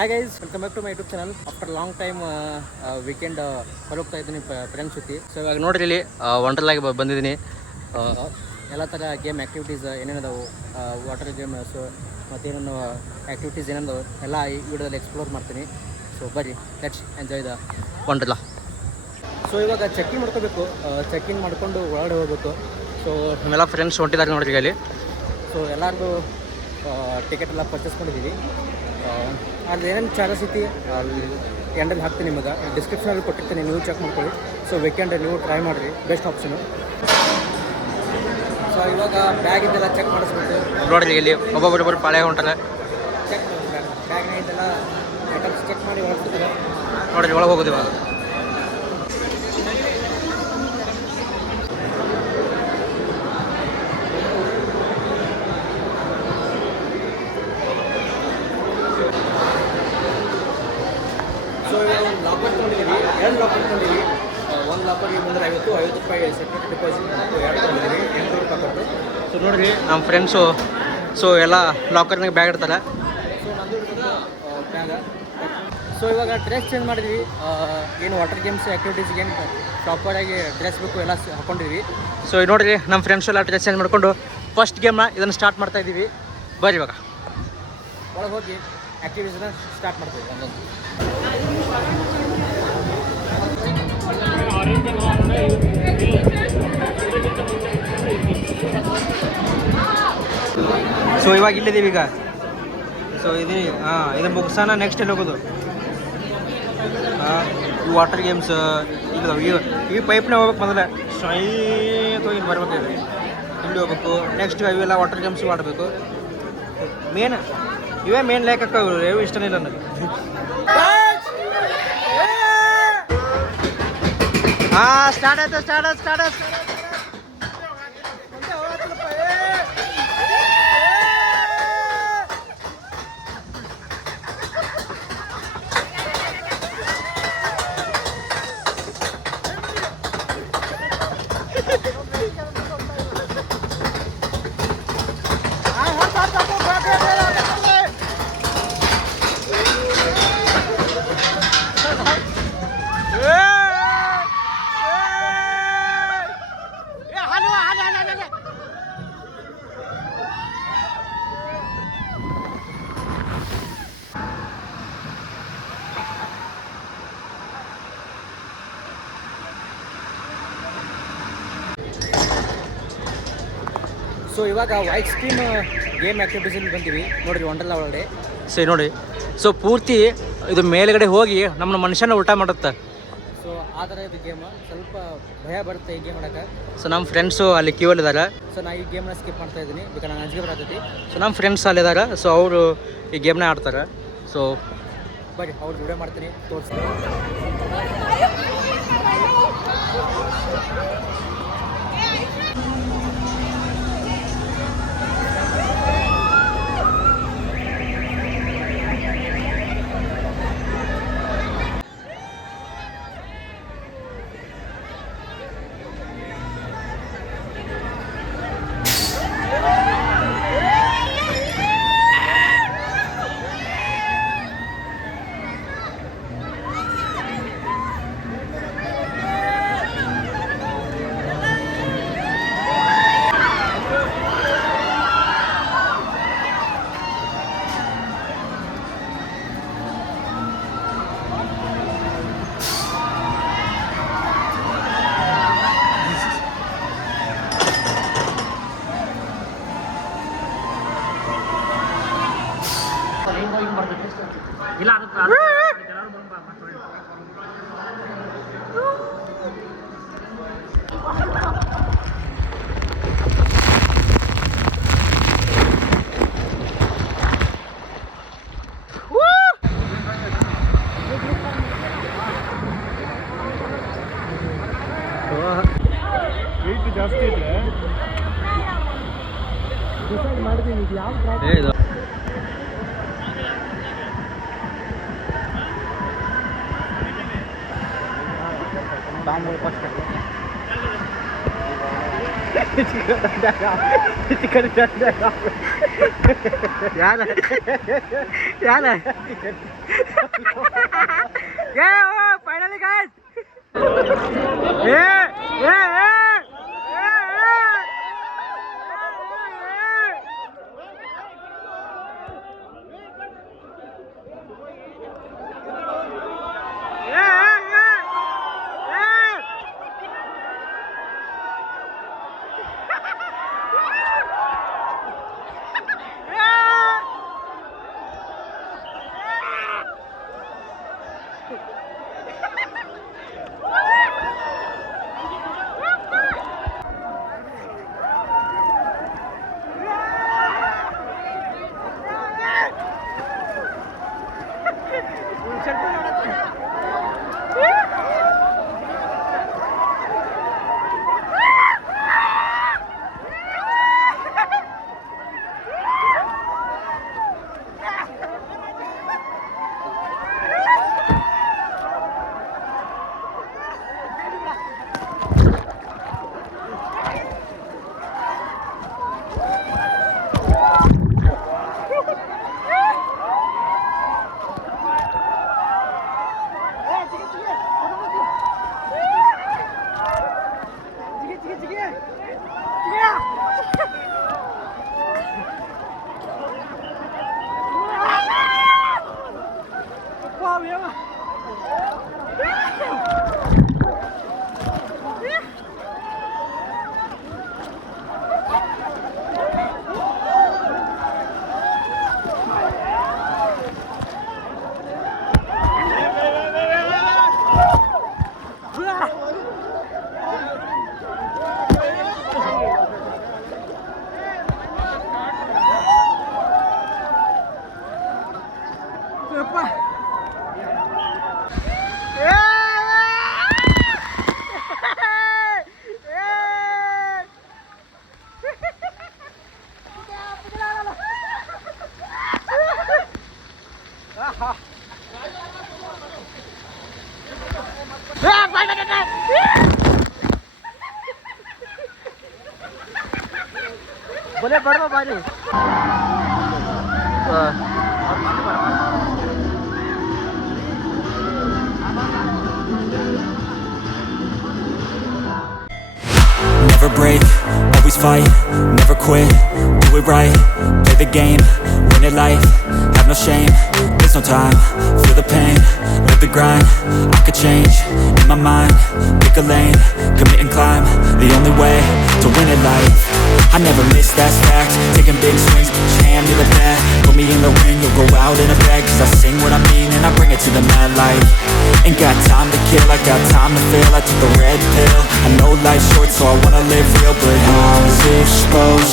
Hi guys, welcome back to my YouTube channel. After long time weekend ಹೊರಗೋಗ್ತಾ ಇದ್ದೀನಿ friends ಜೊತೆ. So ಇವಾಗ ನೋಡ್ರಿ ಇಲ್ಲಿ ವಂಡರ್ಲಾಗೆ ಬಂದಿದ್ದೀನಿ. ಎಲ್ಲ ಥರ ಗೇಮ್ ಆ್ಯಕ್ಟಿವಿಟೀಸ್ ಏನೇನದಾವು, ವಾಟರ್ ಗೇಮ್ಸು ಮತ್ತೇನೇನು ಆ್ಯಕ್ಟಿವಿಟೀಸ್ ಏನೇನದಾವು ಎಲ್ಲ ಈ ವಿಡಿಯೋದಲ್ಲಿ ಎಕ್ಸ್ಪ್ಲೋರ್ ಮಾಡ್ತೀನಿ. ಸೊ ಬರ್ರಿ, let's enjoy the Wonderla. So ಇವಾಗ ಚೆಕ್ ಇನ್ ಮಾಡ್ಕೋಬೇಕು. ಚೆಕ್ ಇನ್ ಮಾಡ್ಕೊಂಡು ಒಳಗಡೆ ಹೋಗ್ಬೇಕು. ಸೊ ನಮ್ಮೆಲ್ಲ ಫ್ರೆಂಡ್ಸ್ ಹೊಂಟಿದ್ದಾರೆ ನೋಡ್ರಿ ಅಲ್ಲಿ. ಸೊ ಎಲ್ಲರಿಗೂ ಟಿಕೆಟ್ ಎಲ್ಲ ಪರ್ಚೇಸ್ ಮಾಡಿದ್ದೀವಿ. ಅಲ್ಲಿ ಏನೇನು ಚಾರ್ಜಸ್ ಐತಿ ಅಲ್ಲಿ ಎಂಡಲ್ಲಿ ಹಾಕ್ತೀನಿ, ನಿಮಗೆ ಡಿಸ್ಕ್ರಿಪ್ಷನಲ್ಲಿ ಕೊಟ್ಟಿರ್ತೀನಿ, ನೀವು ಚೆಕ್ ಮಾಡ್ಕೊಳ್ಳಿ. ಸೊ ವೀಕೆಂಡ್ ನೀವು ಟ್ರೈ ಮಾಡಿರಿ, ಬೆಸ್ಟ್ ಆಪ್ಷನು. ಸೊ ಇವಾಗ ಬ್ಯಾಗ್ ಇದೆಲ್ಲ ಚೆಕ್ ಮಾಡಿಸ್ಬೇಕು ನೋಡ್ರಿ. ಇಲ್ಲಿ ಒಬ್ಬೊಬ್ಬರು ಪಾಳೆ ಹೊಂಟಾರೆ, ಚೆಕ್ ಮಾಡಬೇಕು. ಬ್ಯಾಗ್ನ ಇದೆಲ್ಲ ಐಟಮ್ಸ್ ಚೆಕ್ ಮಾಡಿ ಹೊರಡ್ತಿದ್ದಾರೆ ನೋಡ್ರಿ. ಒಳಗೆ ಹೋಗೋದು ಇವಾಗ. ಸೊ ಇವಾಗ ಒಂದು ಲಾಕರ್ ತೊಗೊಂಡಿದ್ದೀವಿ, 2 ಲಾಕರ್ ತೊಗೊಂಡಿದ್ದೀವಿ. ಒಂದು ಲಾಕರ್ಗೆ ₹50 ಸೆಕ್ಯೂರಿಟಿ ಡಿಪಾಸಿಟ್ 2 ತೊಗೊಂಡಿದ್ದೀವಿ, ₹800 ಕೊಟ್ಟು. ಸೊ ನೋಡಿರಿ ನಮ್ಮ ಫ್ರೆಂಡ್ಸು ಸೊ ಎಲ್ಲ ಲಾಕರ್ನಾಗ ಬ್ಯಾಗ್ ಇಡ್ತಾರೆ. ಸೊ ನಂದು ಇಡ್ಬೇಕು ಬ್ಯಾಗ. ಸೊ ಇವಾಗ ಡ್ರೆಸ್ ಚೇಂಜ್ ಮಾಡಿದ್ವಿ. ಏನು ವಾಟರ್ ಗೇಮ್ಸ್ ಆ್ಯಕ್ಟಿವಿಟೀಸ್ಗೆ ಏನು ಪ್ರಾಪರಾಗಿ ಡ್ರೆಸ್ ಬೇಕು ಎಲ್ಲ ಹಾಕ್ಕೊಂಡಿದ್ವಿ. ಸೊ ನೋಡಿರಿ ನಮ್ಮ ಫ್ರೆಂಡ್ಸ್ ಎಲ್ಲ ಡ್ರೆಸ್ ಚೇಂಜ್ ಮಾಡಿಕೊಂಡು ಫಸ್ಟ್ ಗೇಮ್ನ ಇದನ್ನು ಸ್ಟಾರ್ಟ್ ಮಾಡ್ತಾ ಇದ್ದೀವಿ. ಬರ್ರಿ ಇವಾಗ ಒಳಗೆ ಹೋಗಿ ಆ್ಯಕ್ಟಿವಿಟೀಸ್ನ ಸ್ಟಾರ್ಟ್ ಮಾಡ್ತೀವಿ ಒಂದೊಂದು. ಸೊ ಇವಾಗ ಇಲ್ಲಿದ್ದೀವಿ ಈಗ. ಸೊ ಇದು ಮುಗಿಸೋಣ ನೆಕ್ಸ್ಟ್ ಎಲ್ಲಿ ಹೋಗೋದು? ಈ ವಾಟರ್ ಗೇಮ್ಸ್ ಇಲ್ಲದವು. ಈ ಪೈಪ್ನ ಹೋಗ್ಬೇಕು ಮೊದಲೇ, ಅಥವಾ ಇಲ್ಲಿ ಬರ್ಬೇಕು. ಇಲ್ಲಿ ಹೋಗ್ಬೇಕು. ನೆಕ್ಸ್ಟ್ ಇವೆಲ್ಲ ವಾಟರ್ ಗೇಮ್ಸ್ ಆಡಬೇಕು. ಇವೇ ಮೇನ್ ಲೈಕ್ ಹಾಕವು, ಇವು ಇಷ್ಟನೇ ಇಲ್ಲ ನನಗೆ. ಸ್ಟಾರ್ಟ್ ಆಯ್ತು. ಸೊ ಇವಾಗ ವೈಟ್ ಸ್ಕ್ರೀನ್ ಗೇಮ್ ಆ್ಯಕ್ಟಿವಿಟೀಸಲ್ಲಿ ಬಂತೀವಿ ನೋಡಿರಿ, ವಂಡರ್ಲಾ ಒಳಗಡೆ. ಸರಿ ನೋಡಿ. ಸೊ ಪೂರ್ತಿ ಇದು ಮೇಲ್ಗಡೆ ಹೋಗಿ ನಮ್ಮ ಮನುಷ್ಯನ ಊಟ ಮಾಡುತ್ತೆ. ಸೊ ಆ ಥರ ಇದು ಗೇಮ್, ಸ್ವಲ್ಪ ಭಯ ಬರುತ್ತೆ ಈ ಗೇಮ್ ಆಡೋಕ್ಕೆ. ಸೊ ನಮ್ಮ ಫ್ರೆಂಡ್ಸು ಅಲ್ಲಿ ಕ್ಯೂ ಅಲ್ಲಿದ್ದಾರೆ. ಸೊ ನಾ ಈ ಗೇಮ್ನ ಸ್ಕಿಪ್ ಮಾಡ್ತಾ ಇದ್ದೀನಿ, ಬೇಕಾದ್ರೆ ನಾನು ಅಂಜಿಕೆ ಬರತೈತಿ. ಸೊ ನಮ್ಮ ಫ್ರೆಂಡ್ಸ್ ಅಲ್ಲಿದ್ದಾರೆ. ಸೊ ಅವರು ಈ ಗೇಮ್ನ ಆಡ್ತಾರೆ. ಸೊ ಬರೀ ಅವ್ರು ವಿಡಿಯೋ ಮಾಡ್ತೀನಿ, ತೋರಿಸ್ತೀನಿ. ಇಲ್ಲ ವೆಯ್ಟ್ ಜಾಸ್ತಿ ಇದ್ರೆ ಡಿಸೈಡ್ ಮಾಡಿದ್ದೀನಿ ಇದು ಯಾವ Bambol pas ka. Yan. Yeah, finally guys. Yeah, yeah, yeah. boleh baru balik. Never break, always fight, never quit, do it right, play the game, win it life, have no shame, there's no time, feel the pain, live the grind, I could change, in my mind, pick a lane, commit and climb, the only way to win it life, I never miss, that's fact, taking big swings, put your hand to the bat, put me in the ring, you'll go out in a bag, cause I sing what I mean and I bring it to the mad light, ain't got time to kill, I got time to feel, I took the red pill, I know life's short so I wanna live real, but I was exposed